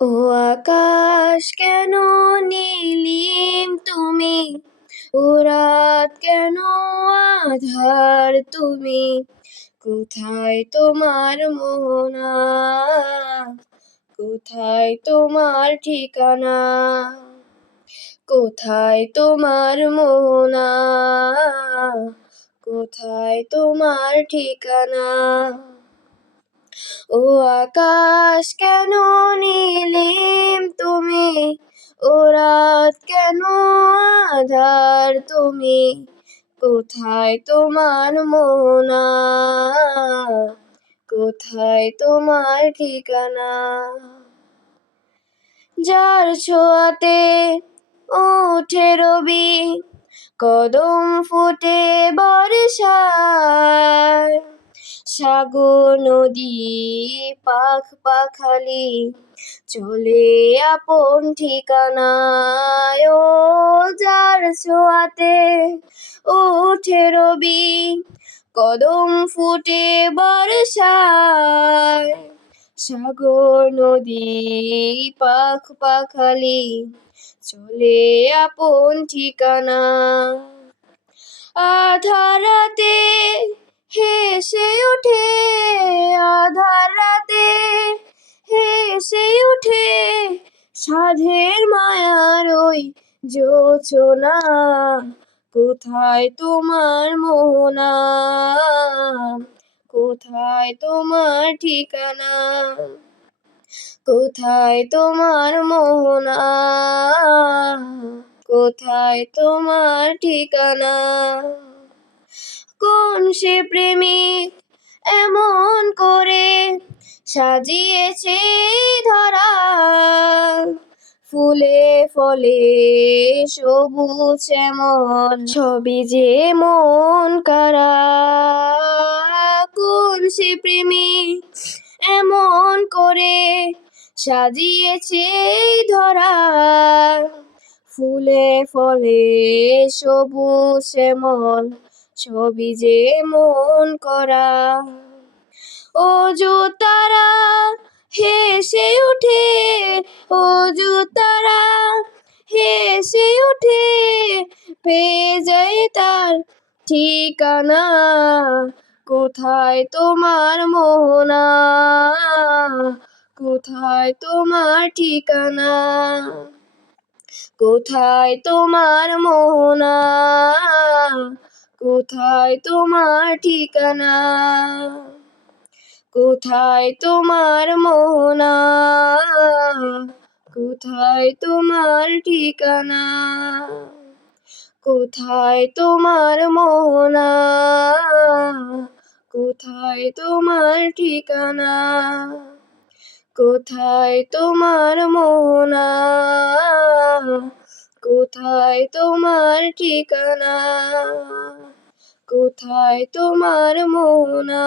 ও আকাশ কেন নীলিম তুমি, ও রাত কেন আঁধার তুমি, কোথায় তোমার মোহনা, কোথায় তোমার ঠিকানা, কোথায় তোমার মোহনা, কোথায় তোমার ঠিকানা। ও আকাশ কেন নীলিম তুমি, ও রাত কেন আঁধার তুমি, কোথায় তোমার মোহনা, কোথায় তোমার ঠিকানা। যার ছোঁয়াতে ওঠে রবি, কদম ফুটে বর্ষায়, সাগর নদী পাখ পাখালি চলে আপন ঠিকানায়। ও যার ছোঁয়াতে ওঠে রবি, কদম ফুটে বর্ষায়, সাগর নদী পাখ পাখালি চলে আপন ঠিকানা। আধার রাতে হেসে ওঠে, আধার রাতে হেসে ওঠে, সাধের মায়ার ওই জোছনা, কোথায় তোমার মোহনা, কোথায় তোমার ঠিকানা, কোথায় তোমার মোহনা, কোথায় তোমার ঠিকানা। কোন সে প্রেমিক এমন করে সাজিয়েছে ধরা, ফুলে ফলে সবুজ শ্যামল ছবি যে মন কারা। কোন সে প্রেমিক এমন করে সাজিয়েছে ধরা, ফুলে ফলে সবুজ শ্যামল ছবি যে মন করা। ও তারা হেসে ওঠে, ও তারা হেসে ওঠে, পেয়ে যায় তার ঠিকানা, কোথায় তোমার মোহনা, কোথায় তোমার ঠিকানা, কোথায় তোমার মোহনা, কোথায় তোমার ঠিকানা, কোথায় তোমার মোহনা, কোথায় তোমার ঠিকানা, কোথায় তোমার মোহনা, কোথায় তোমার ঠিকানা, কোথায় তোমার মোহনা, কোথায় তোমার ঠিকানা, কোথায় তোমার মোহনা।